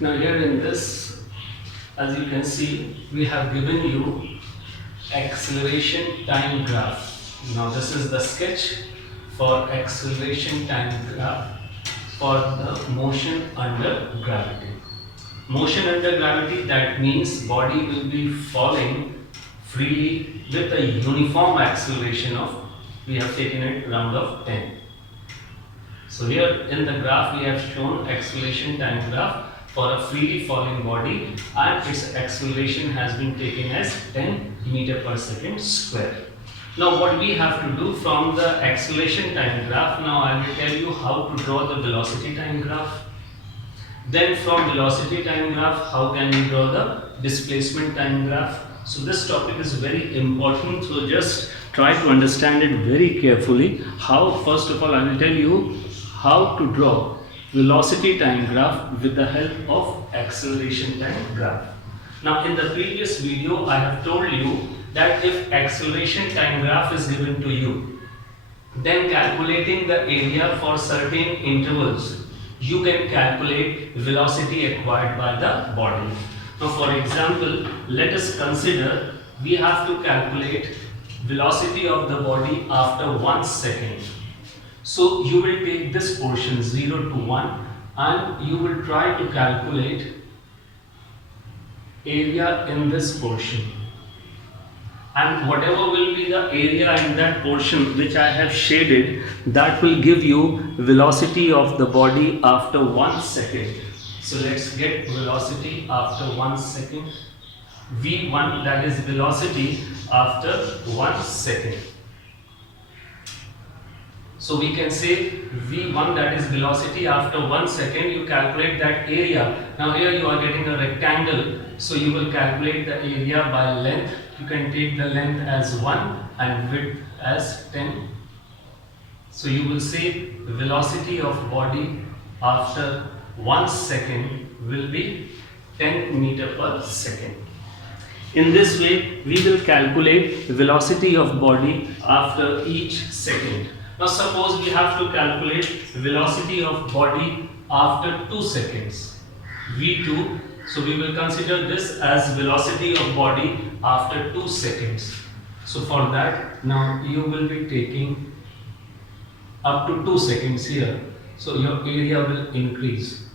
Now here in this, as you can see, we have given you acceleration time graph. Now this is the sketch for acceleration time graph for the motion under gravity. Motion under gravity, that means body will be falling freely with a uniform acceleration of, we have taken it round of 10. So here in the graph we have shown acceleration time graph for a freely falling body, and its acceleration has been taken as 10 meter per second square. Now what we have to do from the acceleration time graph, now I will tell you how to draw the velocity time graph. Then from velocity time graph, how can we draw the displacement time graph? So this topic is very important, so just try to understand it very carefully. How, first of all, I will tell you how to draw velocity time graph with the help of acceleration time graph. Now in the previous video, I have told you that if acceleration time graph is given to you, then calculating the area for certain intervals, you can calculate velocity acquired by the body. Now for example, let us consider we have to calculate velocity of the body after 1 second. So you will take this portion 0 to 1 and you will try to calculate area in this portion. And whatever will be the area in that portion which I have shaded, that will give you velocity of the body after 1 second. So let's get velocity after 1 second. V1, that is velocity after 1 second. So we can say V1, that is velocity after 1 second, you calculate that area. Now here you are getting a rectangle, so you will calculate the area by length. You can take the length as 1 and width as 10. So you will say velocity of body after 1 second will be 10 meter per second. In this way, we will calculate velocity of body after each second. Now suppose we have to calculate velocity of body after 2 seconds, V2. So we will consider this as velocity of body after 2 seconds. So for that, now you will be taking up to 2 seconds here. So your area will increase.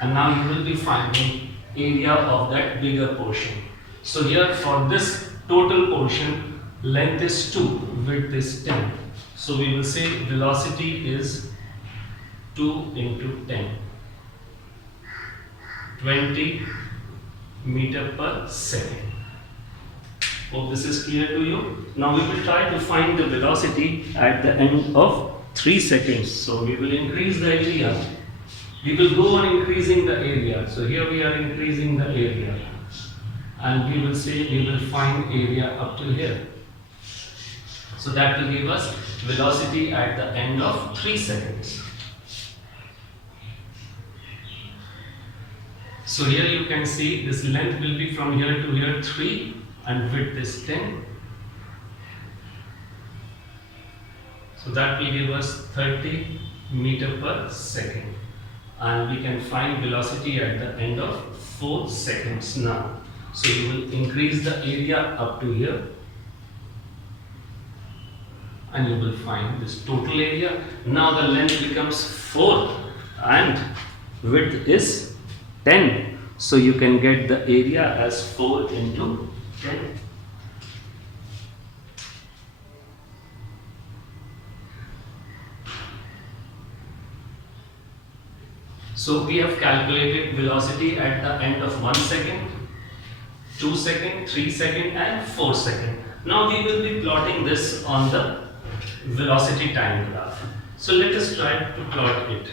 And now you will be finding area of that bigger portion. So here for this total portion, length is 2, width is 10. So we will say velocity is 2 into 10. 20 meter per second. Hope this is clear to you. Now we will try to find the velocity at the end of 3 seconds. So we will increase the area. We will go on increasing the area. So here we are increasing the area. And we will say we will find area up to here. So that will give us velocity at the end of 3 seconds. So here you can see this length will be from here to here 3 and width is 10. So that will give us 30 meter per second. And we can find velocity at the end of 4 seconds now. So you will increase the area up to here. And you will find this total area. Now the length becomes 4 and width is 10. So you can get the area as 4 into 10. So we have calculated velocity at the end of 1 second, 2 second, 3 second and 4 second. Now we will be plotting this on the velocity time graph. So let us try to plot it.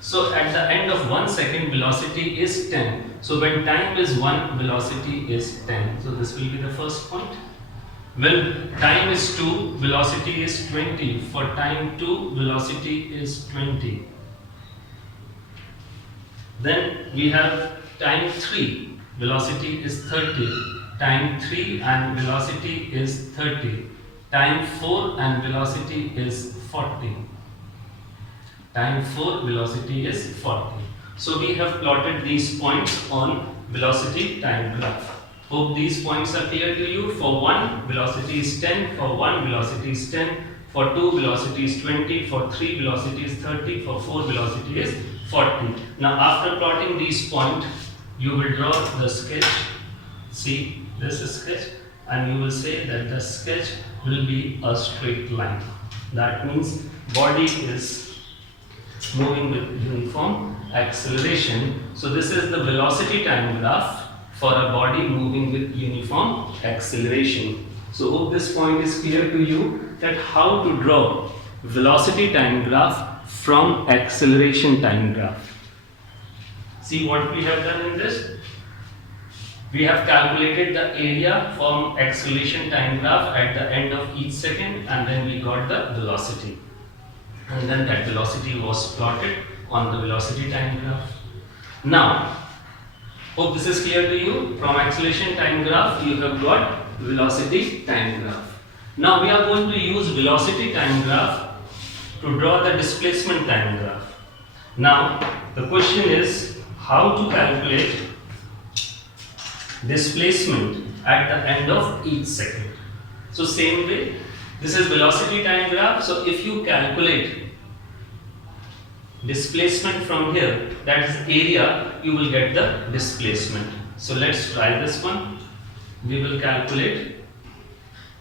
So at the end of 1 second, velocity is 10. So when time is 1, velocity is 10. So this will be the first point. When time is 2, velocity is 20. For time 2, velocity is 20. Then we have time 3, velocity is 30. Time 3 and velocity is 30. Time 4 and velocity is 40. Time 4 velocity is 40. So we have plotted these points on velocity time graph. Hope these points are clear to you. For one, velocity is 10. For one, velocity is 10. For two, velocity is 20. For three, velocity is 30. For four, velocity is 40. Now after plotting these points, you will draw the sketch. See this sketch, and you will say that the sketch will be a straight line. That means body is moving with uniform acceleration. So this is the velocity time graph for a body moving with uniform acceleration. So hope this point is clear to you, that how to draw velocity time graph from acceleration time graph. See what we have done in this. We have calculated the area from acceleration time graph at the end of each second, and then we got the velocity. And then that velocity was plotted on the velocity time graph. Now, hope this is clear to you. From acceleration time graph, you have got velocity time graph. Now we are going to use velocity time graph to draw the displacement time graph. Now, the question is how to calculate displacement at the end of each second. So same way, this is velocity time graph. So if you calculate displacement from here, that is area, you will get the displacement. So let's try this one. We will calculate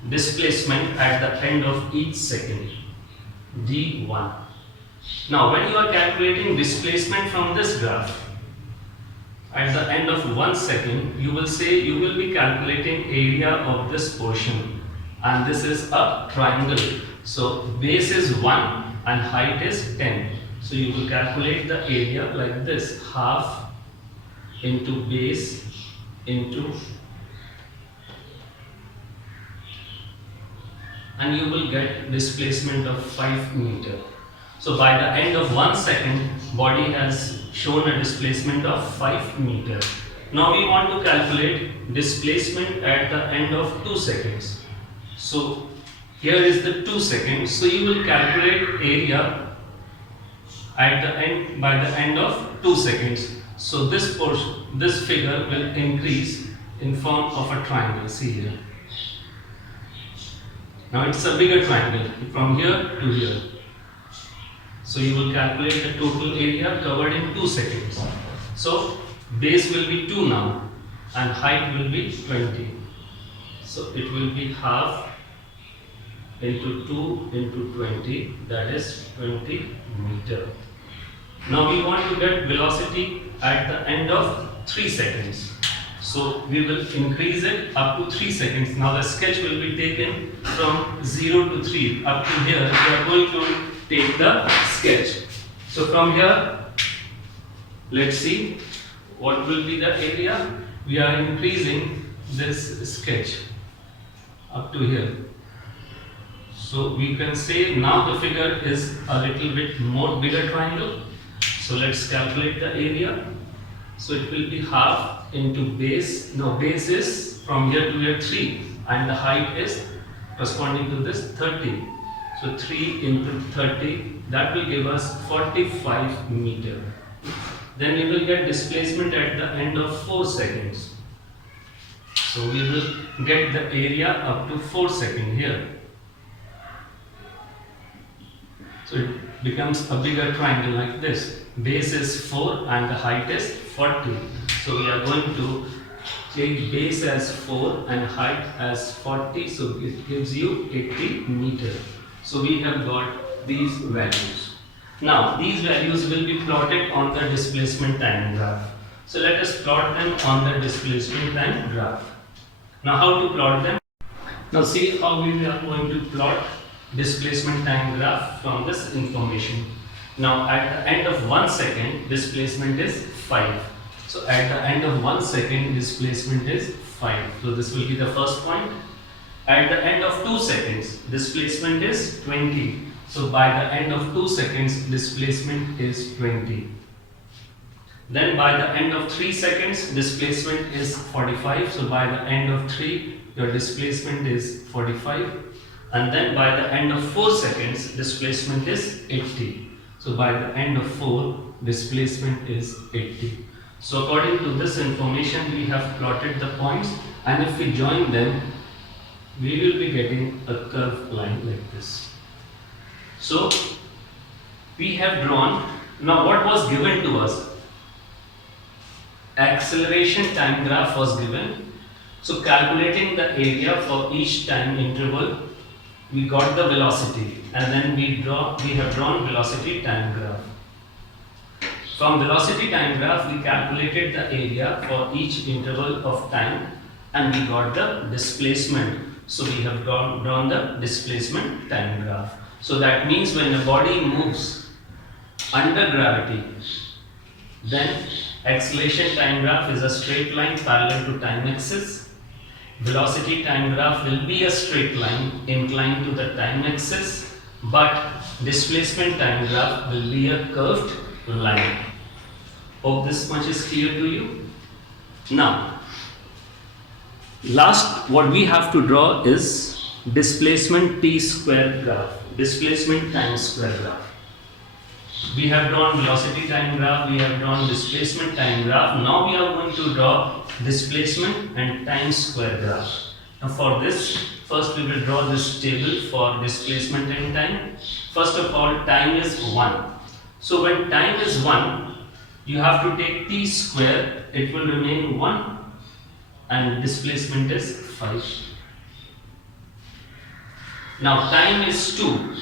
displacement at the end of each second, d1. Now when you are calculating displacement from this graph at the end of 1 second, you will say you will be calculating area of this portion, and this is a triangle. So base is 1 and height is 10. So you will calculate the area like this: half into base into, and you will get displacement of 5 meter. So by the end of 1 second, body has shown a displacement of 5 meter. Now we want to calculate displacement at the end of 2 seconds. So here is the 2 seconds. So you will calculate area at the end, by the end of 2 seconds. So this portion, this figure will increase in form of a triangle. See here. Now it's a bigger triangle from here to here. So you will calculate the total area covered in 2 seconds. So base will be 2 now and height will be 20. So it will be half into 2 into 20, that is 20 meter. Now we want to get velocity at the end of 3 seconds. So we will increase it up to 3 seconds. Now the sketch will be taken from 0 to 3. Up to here, we are going to take the sketch. So from here, let's see what will be the area. We are increasing this sketch up to here. So we can say now the figure is a little bit more bigger triangle. So let's calculate the area. So it will be half into base. Now base is from here to here 3, and the height is corresponding to this 30. So 3 into 30, that will give us 45 meter. Then we will get displacement at the end of 4 seconds. So we will get the area up to 4 seconds here. So it becomes a bigger triangle like this. Base is 4 and the height is 40. So we are going to take base as 4 and height as 40. So it gives you 80 meter. So we have got these values. Now these values will be plotted on the displacement time graph. So let us plot them on the displacement time graph. Now how to plot them? Now see how we are going to plot displacement time graph from this information. Now at the end of 1 second, displacement is 5. So at the end of 1 second, displacement is 5. So this will be the first point. At the end of 2 seconds, displacement is 20. So by the end of 2 seconds, displacement is 20. Then by the end of 3 seconds, displacement is 45. So by the end of 3, your displacement is 45. And then by the end of 4 seconds, displacement is 80. So So by the end of 4, displacement is 80. So according to this information, we have plotted the points, and if we join them, we will be getting a curved line like this. So we have drawn, now what was given to us? Acceleration time graph was given. So calculating the area for each time interval, we got the velocity, and then we have drawn velocity time graph. From velocity time graph, we calculated the area for each interval of time, and we got the displacement. So we have drawn the displacement time graph. So that means when the body moves under gravity, then acceleration time graph is a straight line parallel to time axis. Velocity time graph will be a straight line inclined to the time axis, but displacement time graph will be a curved line. Hope this much is clear to you. Now, last what we have to draw is displacement t square graph, displacement time square graph. We have drawn velocity time graph, we have drawn displacement time graph. Now we are going to draw displacement and time square graph. Now for this, first we will draw this table for displacement and time. First of all, time is 1. So when time is 1, you have to take t square, it will remain 1, and displacement is 5. Now time is 2.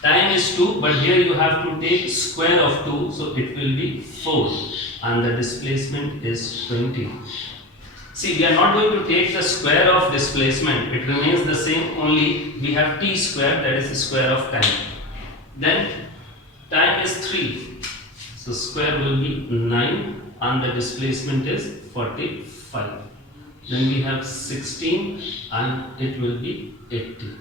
Time is 2, but here you have to take square of 2, so it will be 4, and the displacement is 20. See, we are not going to take the square of displacement, it remains the same, only we have t square, that is the square of time. Then time is 3, so square will be 9, and the displacement is 45. Then we have 16, and it will be 80.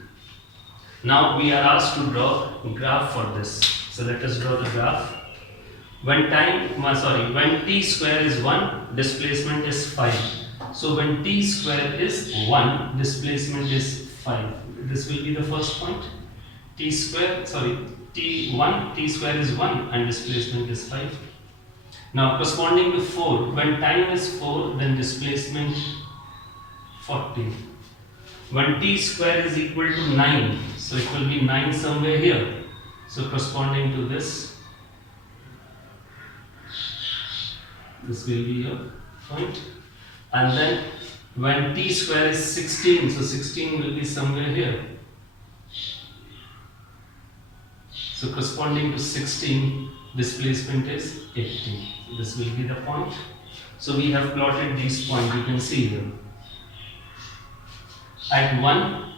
Now we are asked to draw a graph for this. So let us draw the graph. When when t square is 1, displacement is 5. So when t square is 1, displacement is 5. This will be the first point. T square is 1 and displacement is 5. Now corresponding to 4, when time is 4, then displacement 40. When t square is equal to 9, so it will be 9 somewhere here. So corresponding to this will be your point. And then when t square is 16, so 16 will be somewhere here. So corresponding to 16, displacement is 80. This will be the point. So we have plotted these points, you can see here. At 1,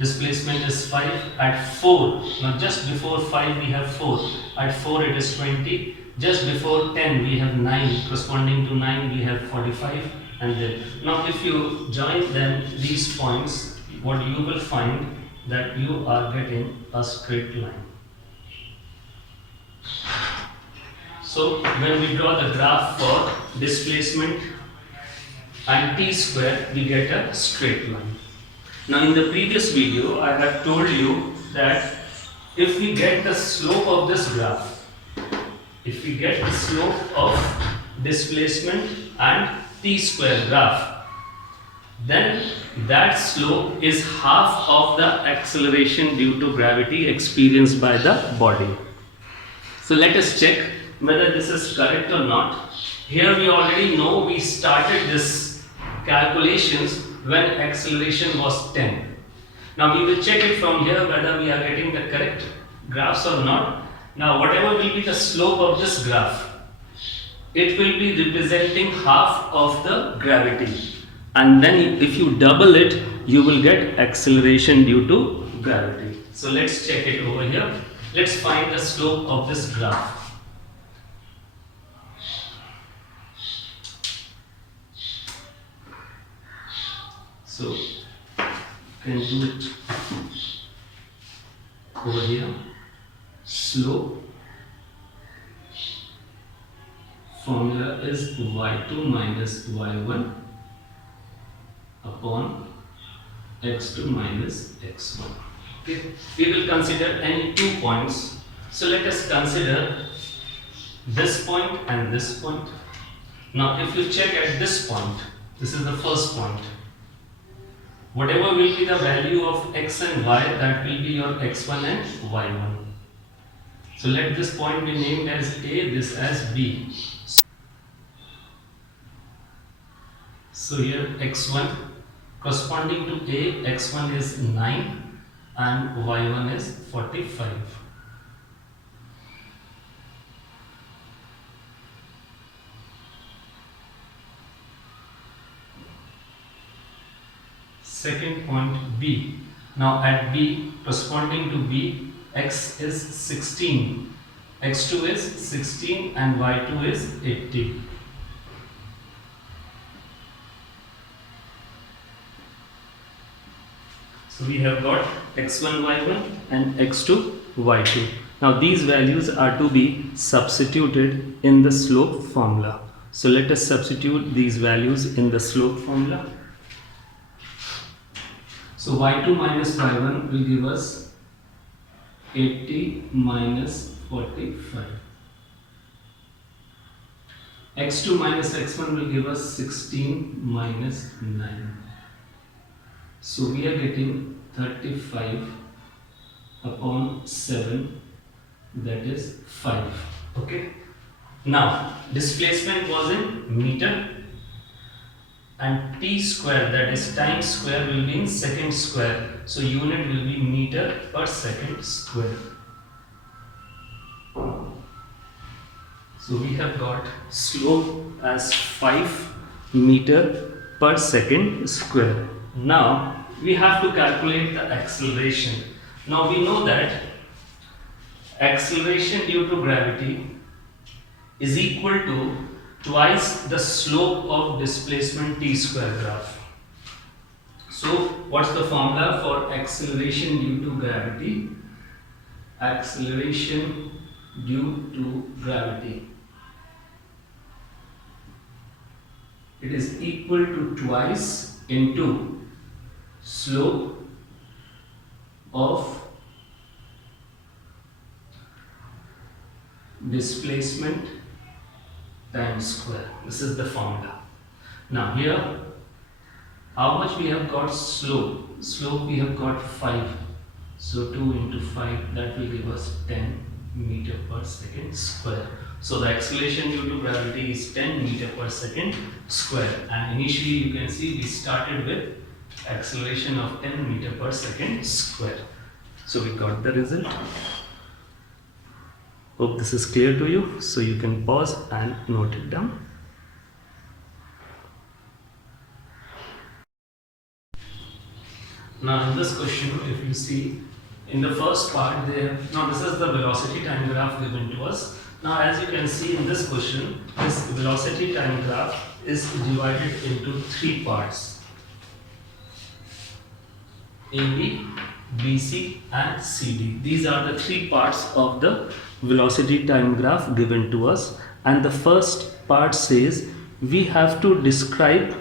displacement is 5. At 4, now just before 5 we have 4. At 4 it is 20. Just before 10 we have 9. Corresponding to 9 we have 45. And then, now if you join them, these points, what you will find that you are getting a straight line. So when we draw the graph for displacement and t square, we get a straight line. Now in the previous video, I have told you that if we get the slope of this graph, if we get the slope of displacement and t square graph, then that slope is half of the acceleration due to gravity experienced by the body. So let us check whether this is correct or not. Here we already know we started this calculations when acceleration was 10. Now we will check it from here whether we are getting the correct graphs or not. Now whatever will be the slope of this graph, it will be representing half of the gravity. And then if you double it, you will get acceleration due to gravity. So let's check it over here. Let's find the slope of this graph. So you can do it over here. Slope formula is y2 minus y1 upon x2 minus x1. Okay, we will consider any 2 points. So let us consider this point and this point. Now if you check at this point, this is the first point. Whatever will be the value of x and y, that will be your x1 and y1. So let this point be named as A, this as B. So here x1 corresponding to A, x1 is 9 and y1 is 45. Second point B. Now at B, corresponding to B, x is 16, x2 is 16 and y2 is 80. So we have got x1 y1 and x2 y2. Now these values are to be substituted in the slope formula. So let us substitute these values in the slope formula. So y2 minus y1 will give us 80 minus 45. x2 minus x1 will give us 16 minus 9. So we are getting 35 upon 7, that is 5. Okay. Now displacement was in meter and t square, that is time square, will be in second square. So unit will be meter per second square. So we have got slope as 5 meter per second square. Now we have to calculate the acceleration. Now we know that acceleration due to gravity is equal to twice the slope of displacement t square graph. So what's the formula for acceleration due to gravity? Acceleration due to gravity, it is equal to twice into slope of displacement times square. This is the formula. Now here, how much we have got slope? Slope we have got 5. So 2 into 5, that will give us 10 meter per second square. So the acceleration due to gravity is 10 meter per second square. And initially you can see we started with acceleration of 10 meter per second square. So we got the result. Hope this is clear to you. So you can pause and note it down. Now in this question, if you see in the first part there, now this is the velocity time graph given to us. Now as you can see in this question, this velocity time graph is divided into 3 parts: AB, BC and CD. These are the 3 parts of the velocity time graph given to us, and the first part says we have to describe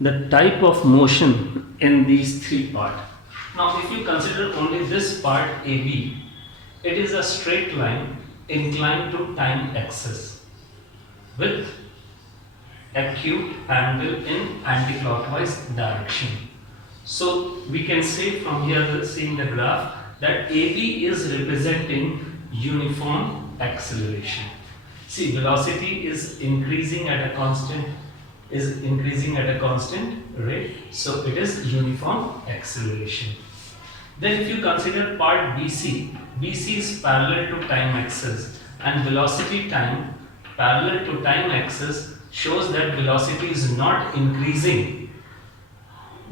the type of motion in these 3 parts. Now if you consider only this part AB, it is a straight line inclined to time axis with acute angle in anti-clockwise direction. So we can say from here, seeing the graph, that AB is representing uniform acceleration. See, velocity is increasing at a constant rate, so it is uniform acceleration. Then if you consider part BC, BC is parallel to time axis, and velocity time parallel to time axis shows that velocity is not increasing.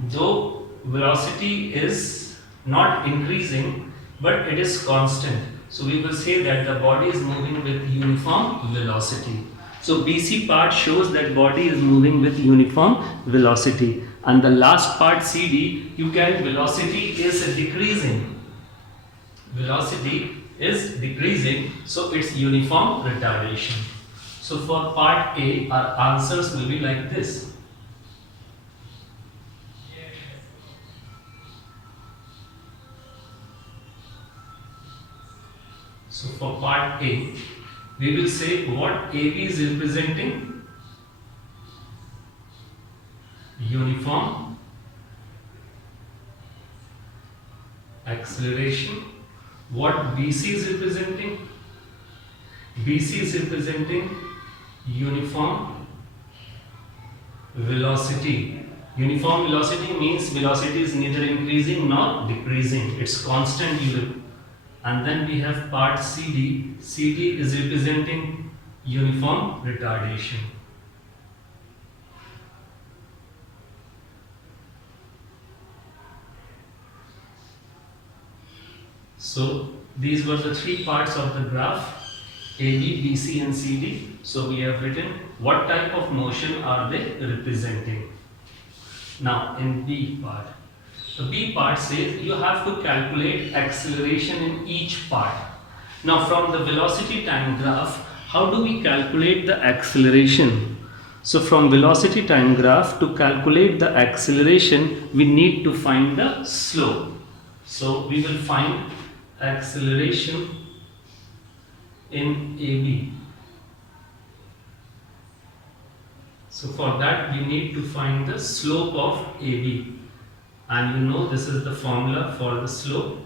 Though velocity is not increasing, but it is constant. So we will say that the body is moving with uniform velocity. So BC part shows that body is moving with uniform velocity. And the last part CD, velocity is decreasing. Velocity is decreasing, so it's uniform retardation. So for part A, our answers will be like this. So for part A, we will say what AB is representing: uniform acceleration. What BC is representing? BC is representing uniform velocity. Uniform velocity means velocity is neither increasing nor decreasing, it's constant unit. And then we have part CD. CD is representing uniform retardation. So these were the three parts of the graph: AB, BC and CD. So we have written what type of motion are they representing. Now in B part, the B part says you have to calculate acceleration in each part. Now from the velocity time graph, how do we calculate the acceleration? So from velocity time graph, to calculate the acceleration, we need to find the slope. So we will find acceleration in AB. So for that we need to find the slope of AB, and you know this is the formula for the slope.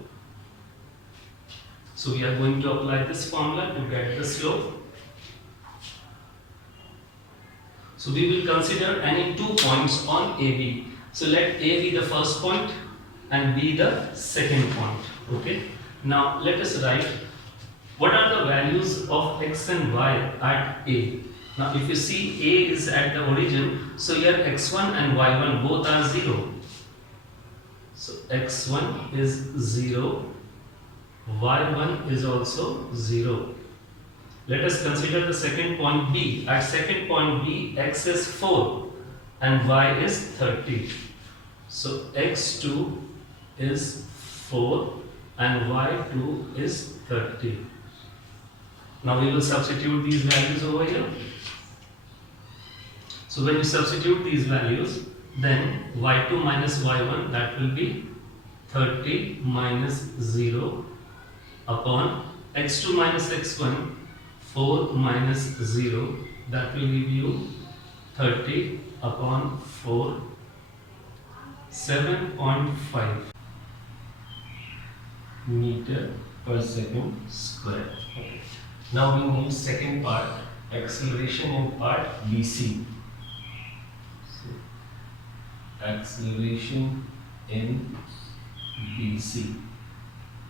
So we are going to apply this formula to get the slope. So we will consider any 2 points on AB. So let A be the first point and B the second point. Okay. Now let us write what are the values of x and y at A. Now if you see A is at the origin, so here x1 and y1 both are 0. So x1 is 0, y1 is also 0. Let us consider the second point B. At second point B, x is 4 and y is 30. So x2 is 4 and y2 is 30. Now we will substitute these values over here. So when you substitute these values, then y2 minus y1, that will be 30 minus 0 upon x2 minus x1, 4 minus 0, that will give you 30 upon 4, 7.5 meter per second square. Okay. Now we need second part, acceleration in part BC. So, acceleration in BC.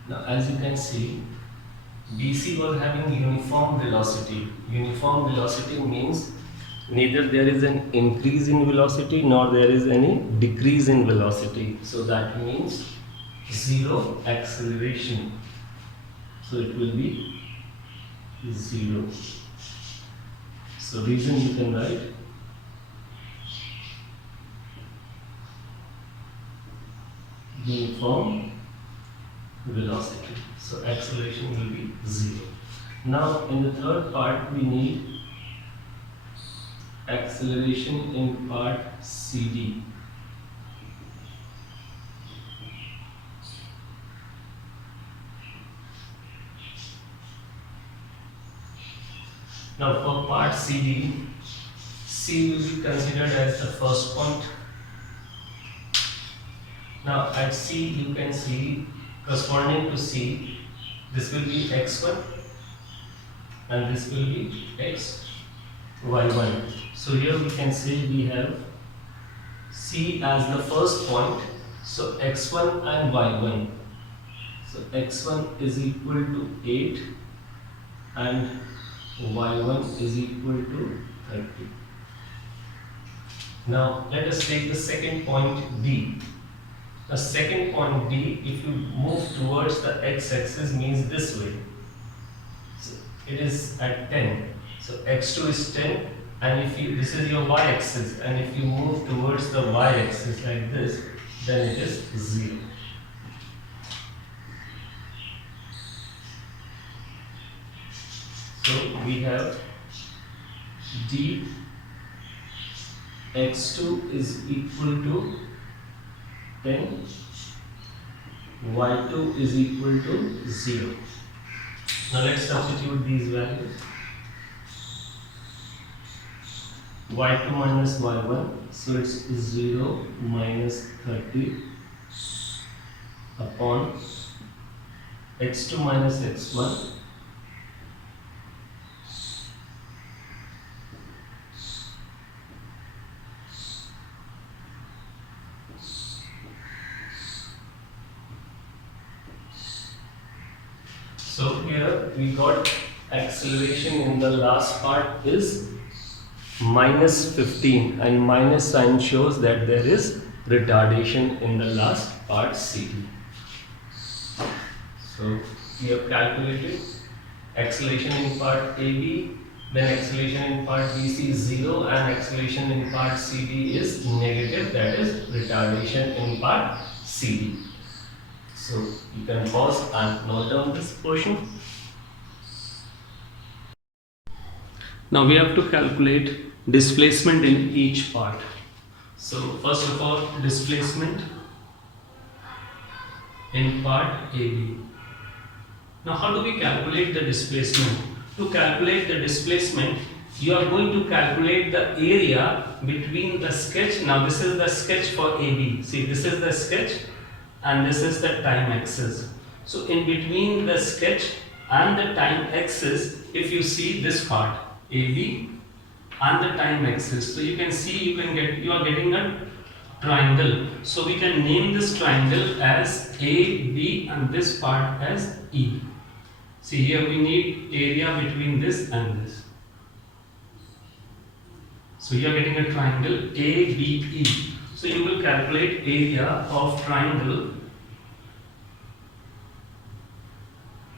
Now as you can see, BC was having uniform velocity. Uniform velocity means neither there is an increase in velocity nor there is any decrease in velocity. So that means zero acceleration. So it will be 0. So reason you can write uniform velocity. So acceleration will be 0. Now in the third part we need acceleration in part CD. Now for part CD, C will be considered as the first point. Now at C you can see, corresponding to C, this will be x1 and this will be y1. So here we can say we have C as the first point, so x1 and y1. So x1 is equal to 8 and y1 is equal to 30. Now let us take the second point D. The second point D, if you move towards the x-axis, means this way. So it is at 10. So x2 is 10, and if you, this is your y-axis, and if you move towards the y-axis like this, then it is 0. So we have D x2 is equal to 10, y2 is equal to 0. Now let's substitute these values. y2 minus y1, so it's 0 minus 30 upon x2 minus x1 So here we got acceleration in the last part is minus 15, and minus sign shows that there is retardation in the last part CD. So we have calculated acceleration in part AB, then acceleration in part BC is 0 and acceleration in part CD is negative, that is retardation in part CD. So you can pause and note down this portion. Now we have to calculate displacement in each part. So first of all, displacement in part AB. Now how do we calculate the displacement? To calculate the displacement, you are going to calculate the area between the sketch. Now this is the sketch for AB. See, this is the sketch and this is the time axis. So in between the sketch and the time axis, if you see this part AB and the time axis, so you can see you are getting a triangle. So we can name this triangle as AB and this part as E. See, here we need area between this and this. So you are getting a triangle ABE. So you will calculate area of triangle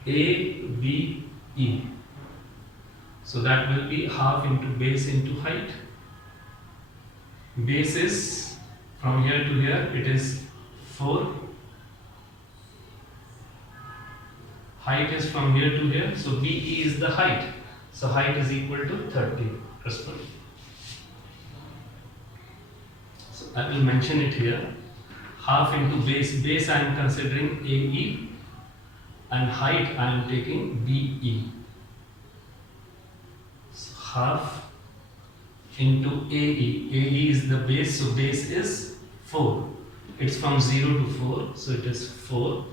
ABE. So that will be half into base into height. Base is from here to here, it is 4. Height is from here to here, so BE is the height. So height is equal to 30. So I will mention it here. Half into base. Base I am considering AE and height I am taking BE. So half into AE. AE is the base, so base is 4. It's from 0 to 4, so it is 4.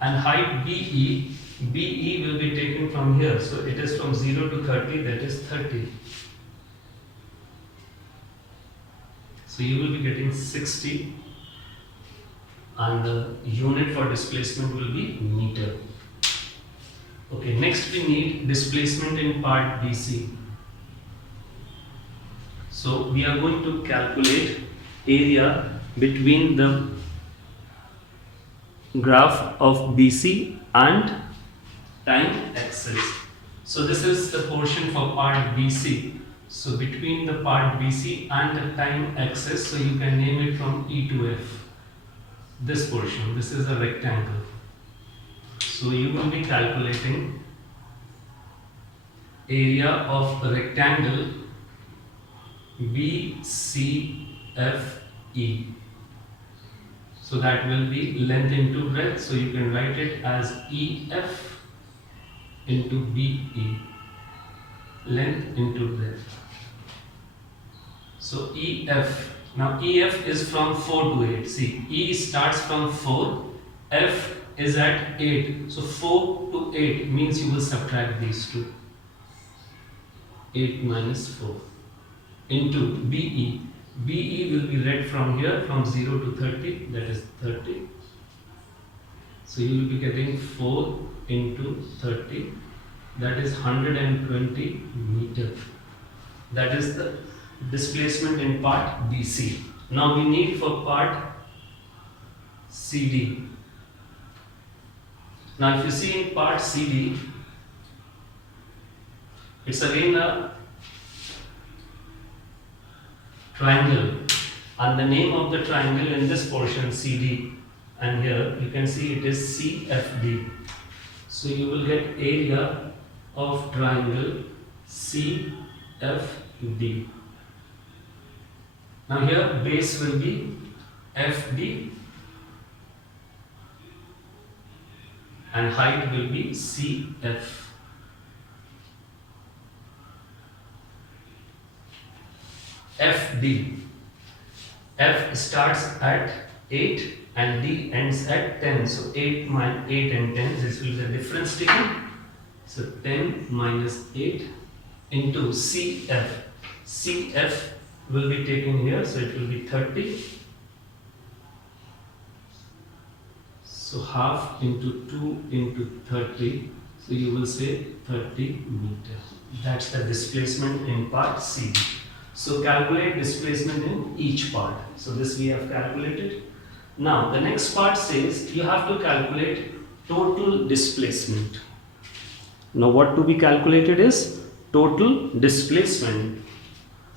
And height BE, BE will be taken from here, so it is from 0 to 30, that is 30. So you will be getting 60 and the unit for displacement will be meter. Okay, next we need displacement in part BC. So we are going to calculate area between the graph of BC and time axis. So this is the portion for part BC. So between the part BC and the time axis, so you can name it from E to F. This portion, this is a rectangle. So you will be calculating area of a rectangle BCFE. So that will be length into breadth. So you can write it as EF into BE. Length into breadth. So EF. Now EF is from 4 to 8. See, E starts from 4. F is at 8. So 4 to 8 means you will subtract these two. 8 minus 4 into BE. BE will be read from here from 0 to 30, that is 30. So you will be getting 4 into 30, that is 120 meter. That is the displacement in part BC. Now we need for part CD. Now if you see in part CD, it's again a triangle, and the name of the triangle in this portion CD, and here you can see it is CFD. So you will get area of triangle CFD. Now here base will be FD and height will be CF. FD. F starts at 8 and D ends at 10. So 8 minus 8 and 10, this will be the difference taken. So 10 minus 8 into CF. CF will be taken here, so it will be 30. So half into 2 into 30. So you will say 30 meter. That's the displacement in part C. So calculate displacement in each part. So this we have calculated. Now the next part says you have to calculate total displacement. Now what to be calculated is total displacement.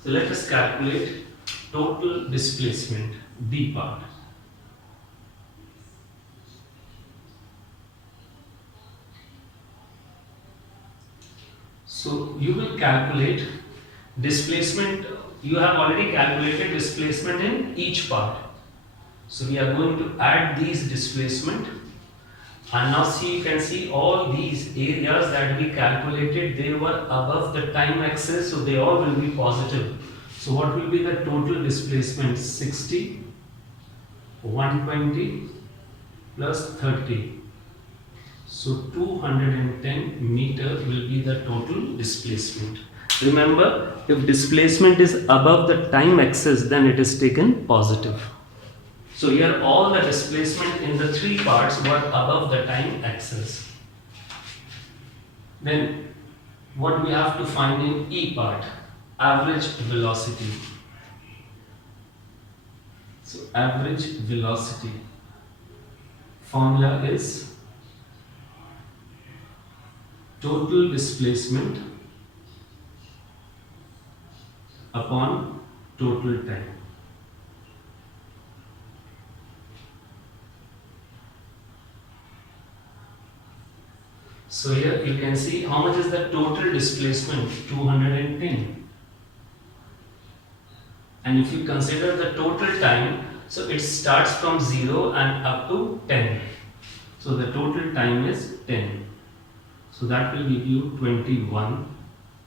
So let us calculate total displacement, D part. So you will calculate displacement. You have already calculated displacement in each part. So we are going to add these displacement, and now see, you can see all these areas that we calculated, they were above the time axis, so they all will be positive. So what will be the total displacement? 60, 120 plus 30. So 210 meter will be the total displacement. Remember, if displacement is above the time axis, then it is taken positive. So here all the displacement in the three parts were above the time axis. Then what we have to find in E part? Average velocity. So average velocity formula is total displacement upon total time. So here you can see how much is the total displacement, 210. And if you consider the total time, so it starts from 0 and up to 10. So the total time is 10. So that will give you 21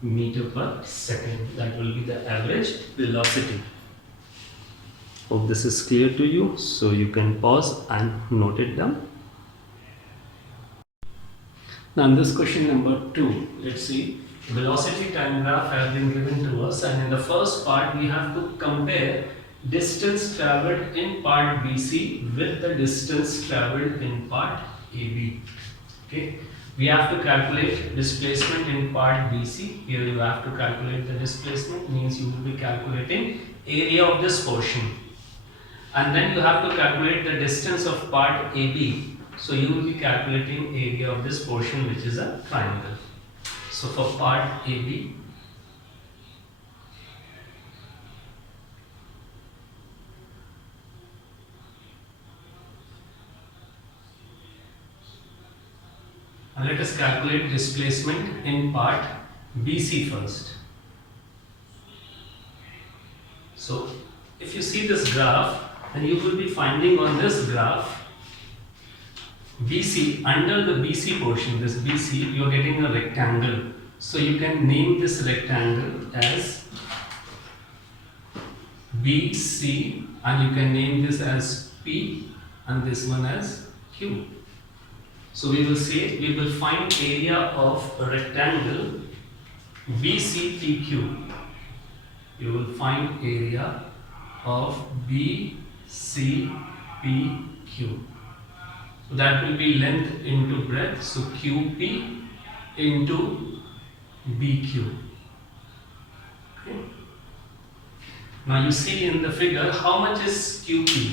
meter per second. That will be the average velocity. Hope this is clear to you. So you can pause and note it down. Now in this question number 2, let's see, velocity time graph has been given to us, and in the first part we have to compare distance travelled in part BC with the distance travelled in part AB. Okay, we have to calculate displacement in part BC. Here you have to calculate the displacement, means you will be calculating area of this portion, and then you have to calculate the distance of part AB. So you will be calculating area of this portion, which is a triangle. So for part AB, and let us calculate displacement in part BC first. So if you see this graph, then you will be finding on this graph BC, under the BC portion, this BC, you are getting a rectangle. So you can name this rectangle as BC, and you can name this as P and this one as Q. So we will say, we will find area of a rectangle BCPQ. You will find area of BCPQ. So that will be length into breadth, so QP into BQ. Okay. Now you see in the figure how much is QP?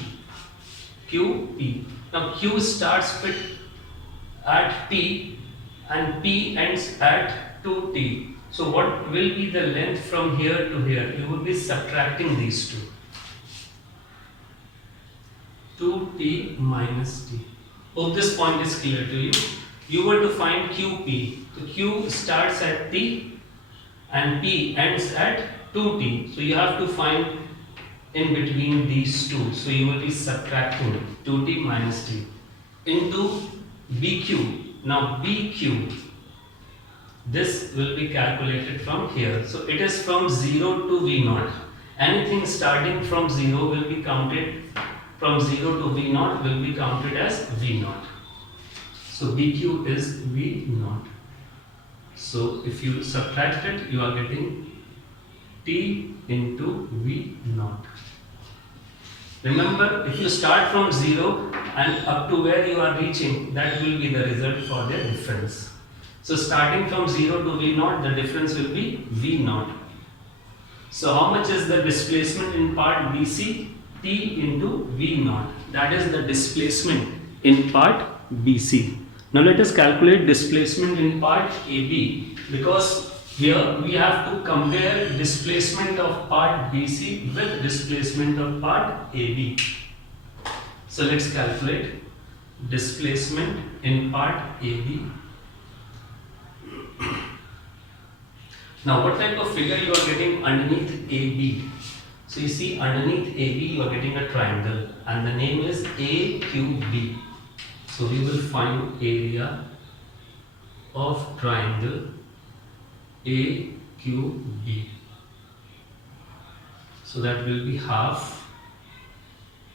QP. Now Q starts with at T and P ends at 2T. So what will be the length from here to here? You will be subtracting these two. 2T minus T. Hope this point is clear to you. You were to find QP. So Q starts at T and P ends at 2T. So you have to find in between these two. So you will be subtracting 2T minus T into BQ. Now BQ, this will be calculated from here. So it is from 0 to V0. Anything starting from 0 will be counted, from 0 to V0 will be counted as V0. So BQ is V0. So if you subtract it, you are getting T into V0. Remember, if you start from 0 and up to where you are reaching, that will be the result for the difference. So starting from 0 to V0, the difference will be V0. So how much is the displacement in part BC? T into V0. That is the displacement in part BC. Now let us calculate displacement in part AB, because here we have to compare displacement of part BC with displacement of part AB. So let's calculate displacement in part AB. Now what type of figure you are getting underneath AB? So you see underneath AB you are getting a triangle and the name is AQB. So we will find area of triangle AQB. So that will be half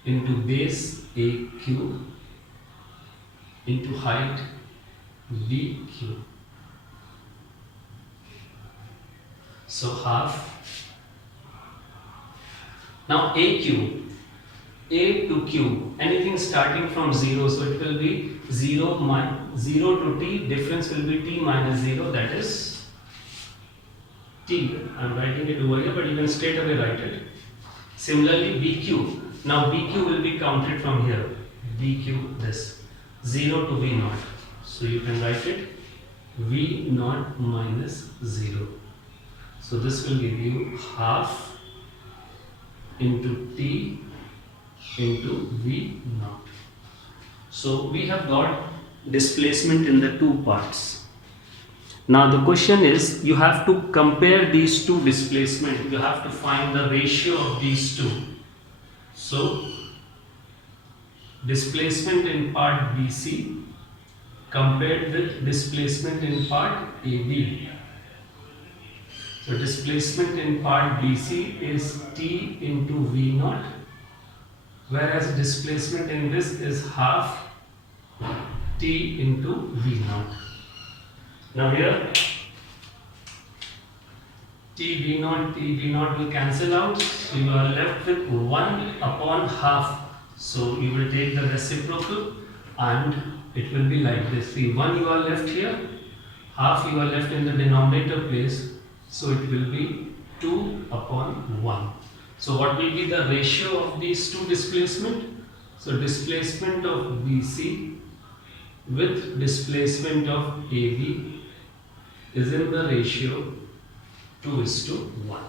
into base AQ into height BQ. So half. Now AQ, A to Q, anything starting from 0, so it will be 0 to T, difference will be T minus 0, that is T. I am writing it over here, but you can straight away write it. Similarly BQ, now BQ will be counted from here, BQ this, 0 to V0, so you can write it V0 minus 0. So this will give you half into T into V0. So we have got displacement in the two parts. Now the question is, you have to compare these two displacement. You have to find the ratio of these two. So displacement in part BC compared with displacement in part AB. So displacement in part BC is T into V0, whereas displacement in this is half T into V0. Now here T V0 will cancel out, so you are left with 1 upon half. So you will take the reciprocal and it will be like this. See, 1 you are left here, half you are left in the denominator place. So it will be 2 upon 1. So what will be the ratio of these two displacement? So displacement of BC with displacement of AB is in the ratio 2:1.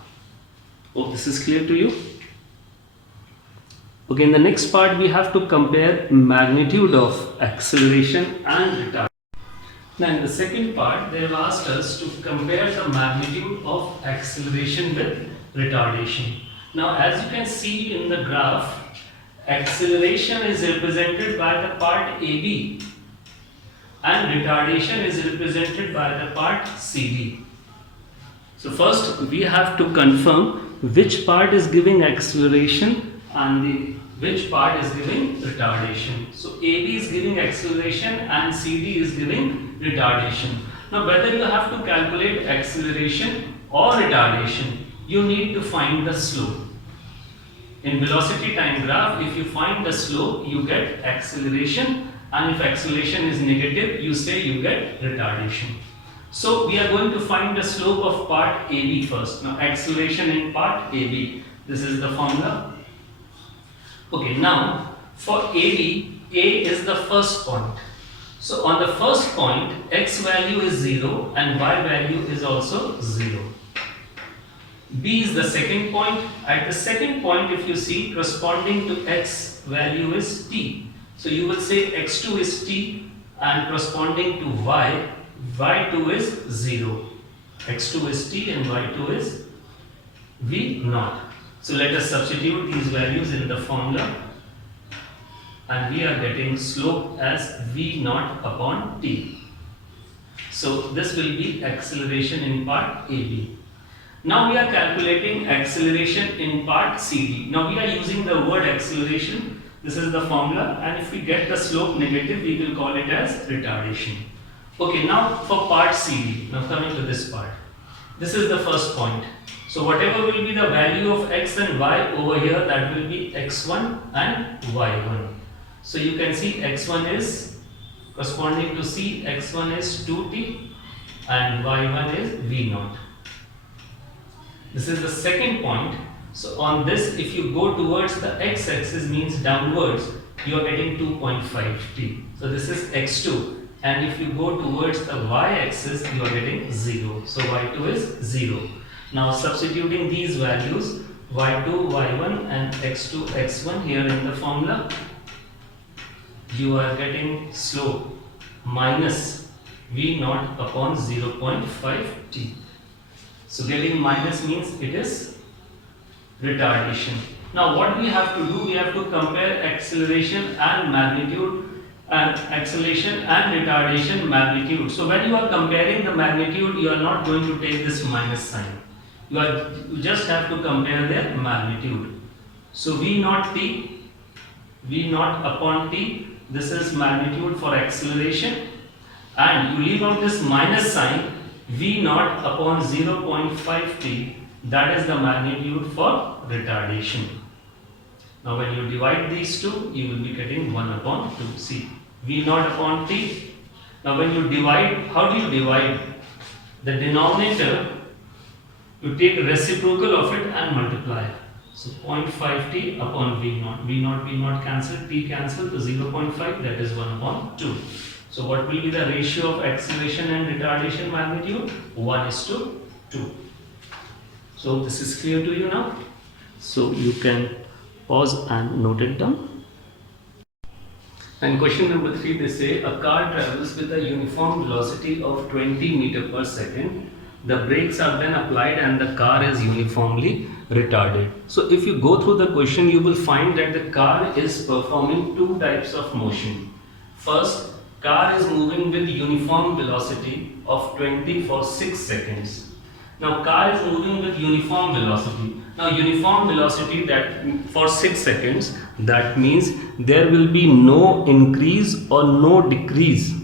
Hope this is clear to you. Okay, in the next part we have to compare magnitude of acceleration and retardation. Now in the second part, they have asked us to compare the magnitude of acceleration with retardation. Now as you can see in the graph, acceleration is represented by the part AB and retardation is represented by the part CD. So first we have to confirm which part is giving acceleration and which part is giving retardation. So AB is giving acceleration and CD is giving retardation. Now whether you have to calculate acceleration or retardation, you need to find the slope. In velocity time graph, if you find the slope, you get acceleration, and if acceleration is negative, you say you get retardation. So we are going to find the slope of part AB first. Now acceleration in part AB, this is the formula. Okay, now for AB, A is the first point. So on the first point, x value is 0 and y value is also 0. B is the second point. At the second point, if you see, corresponding to x value is t. So you will say x2 is t and corresponding to y, y2 is 0. x2 is t and y2 is v0. So let us substitute these values in the formula and we are getting slope as v0 upon t. So this will be acceleration in part AB. Now we are calculating acceleration in part CD. Now we are using the word acceleration. This is the formula, and if we get the slope negative, we will call it as retardation. Okay, now for part CD. Now coming to this part. This is the first point. So whatever will be the value of x and y over here, that will be x1 and y1. So you can see x1 is corresponding to C, x1 is 2t and y1 is v0. This is the second point. So on this, if you go towards the x-axis, means downwards, you are getting 2.5t. So this is x2. And if you go towards the y-axis, you are getting 0. So y2 is 0. Now substituting these values, y2, y1 and x2, x1 here in the formula, you are getting slope minus v0 upon 0.5t. So getting minus means it is retardation. Now what we have to do, we have to compare acceleration and magnitude, and acceleration and retardation magnitude. So when you are comparing the magnitude, you are not going to take this minus sign. You just have to compare their magnitude. So v0 t, v0 upon t, this is magnitude for acceleration, and you leave out this minus sign, v0 upon 0.5t, that is the magnitude for retardation. Now when you divide these two, you will be getting 1 upon 2. See, v0 upon t. Now when you divide, how do you divide? The denominator, you take reciprocal of it and multiply. So 0.5t upon v0. v0 cancel, t cancel to 0.5, that is 1 upon 2. So what will be the ratio of acceleration and retardation magnitude? 1:2. So this is clear to you now? So you can pause and note it down. And question number 3, they say a car travels with a uniform velocity of 20 meter per second. The brakes are then applied and the car is uniformly retarded. So if you go through the question, you will find that the car is performing two types of motion. First, car is moving with uniform velocity of 20 for 6 seconds. Now car is moving with uniform velocity. Now uniform velocity, that for 6 seconds, that means there will be no increase or no decrease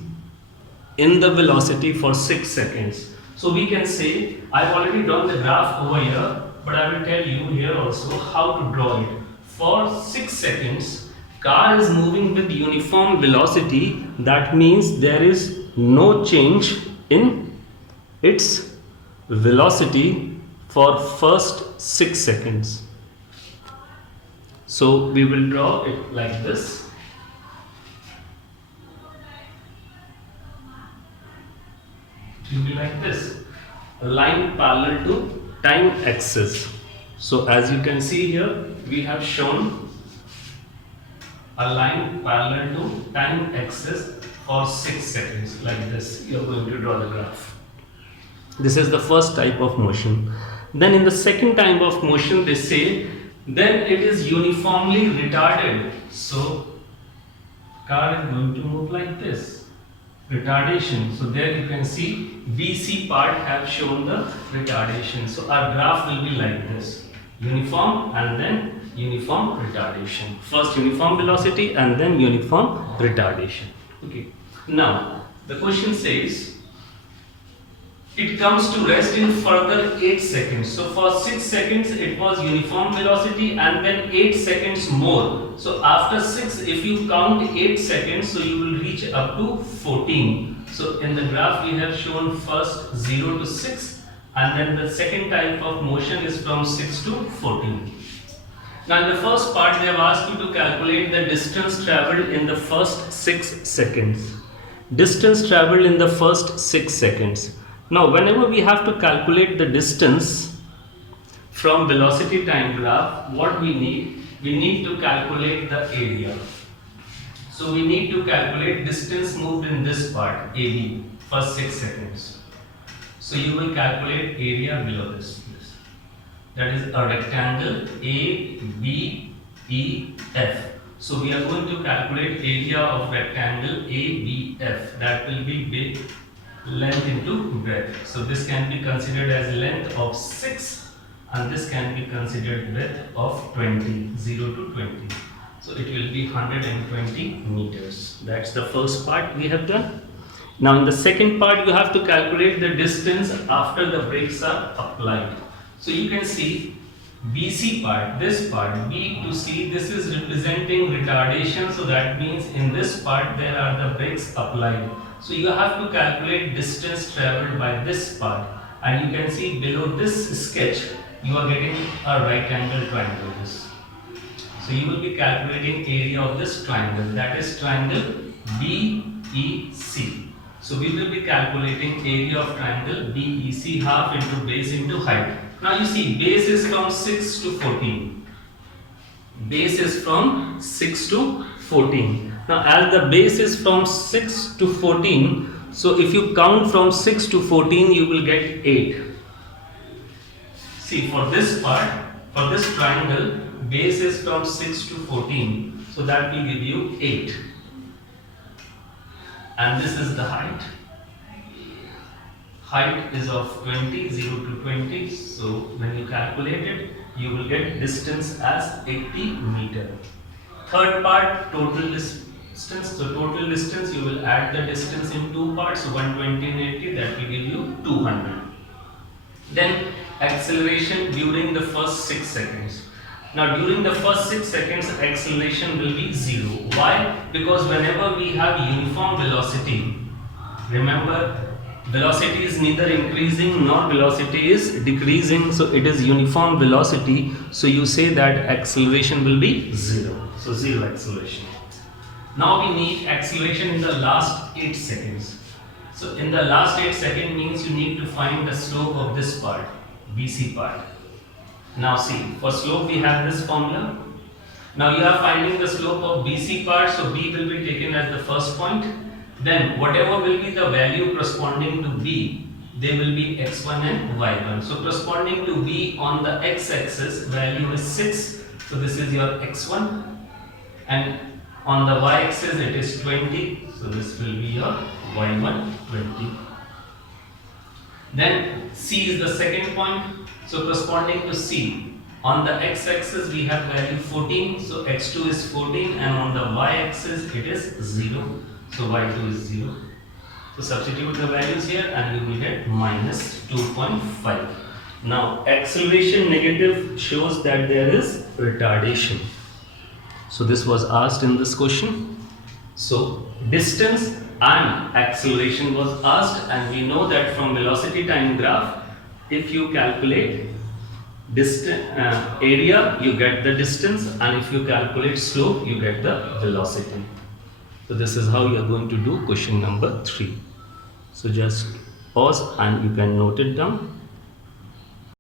in the velocity for 6 seconds. So we can say, I've already drawn the graph over here, but I will tell you here also how to draw it. For 6 seconds, car is moving with uniform velocity. That means there is no change in its velocity for first 6 seconds. So we will draw it like this. It will be like this, a line parallel to time axis. So as you can see here, we have shown a line parallel to time axis for 6 seconds like this. You are going to draw the graph. This is the first type of motion. Then in the second type of motion, they say then it is uniformly retarded. So car is going to move like this. Retardation. So there you can see BC part have shown the retardation. So our graph will be like this. Uniform and then uniform retardation. First uniform velocity and then uniform retardation. Okay. Now the question says it comes to rest in further 8 seconds. So for 6 seconds it was uniform velocity and then 8 seconds more. So after 6, if you count 8 seconds, so you will reach up to 14. So in the graph we have shown first 0 to 6 and then the second type of motion is from 6 to 14. Now in the first part they have asked you to calculate the distance travelled in the first 6 seconds. Distance travelled in the first 6 seconds. Now whenever we have to calculate the distance from velocity time graph, what we need to calculate the area. So we need to calculate distance moved in this part AB for 6 seconds. So you will calculate area below this. That is a rectangle A, B, E, F. So we are going to calculate area of rectangle A, B, F. That will be big length into breadth. So this can be considered as length of 6 and this can be considered breadth of 20, 0 to 20. So it will be 120 meters. That's the first part we have done. Now in the second part you have to calculate the distance after the brakes are applied. So you can see BC part, this part, B to C, this is representing retardation. So that means in this part there are the brakes applied. So you have to calculate distance travelled by this part. And you can see below this sketch, you are getting a right angle triangle. So you will be calculating area of this triangle, that is triangle BEC. So we will be calculating area of triangle BEC, half into base into height. Now you see base is from 6 to 14. Base is from 6 to 14. Now as the base is from 6 to 14, so if you count from 6 to 14 you will get 8. See, for this part, for this triangle, base is from 6 to 14, so that will give you 8. And this is the height. Height is of 20, 0 to 20, so when you calculate it, you will get distance as 80 meter. Third part, total distance. So total distance, you will add the distance in two parts, 120 and 80, that will give you 200. Then acceleration during the first 6 seconds. Now during the first 6 seconds acceleration will be 0. Why? Because whenever we have uniform velocity, remember velocity is neither increasing nor velocity is decreasing, so it is uniform velocity, so you say that acceleration will be 0. So 0 acceleration. Now we need acceleration in the last 8 seconds. So in the last 8 seconds means you need to find the slope of this part, BC part. Now see, for slope we have this formula. Now you are finding the slope of BC part, so B will be taken as the first point. Then whatever will be the value corresponding to B, they will be x1 and y1. So corresponding to B on the x-axis value is 6, so this is your x1, and on the y-axis it is 20, so this will be your y1, 20. Then C is the second point, so corresponding to C, on the x-axis we have value 14, so x2 is 14, and on the y-axis it is 0, so y2 is 0. So substitute the values here and you will get minus 2.5. Now acceleration negative shows that there is retardation. So this was asked in this question. So distance and acceleration was asked, and we know that from velocity time graph, if you calculate distance area, you get the distance, and if you calculate slope, you get the velocity. So this is how you are going to do question number 3. So just pause and you can note it down.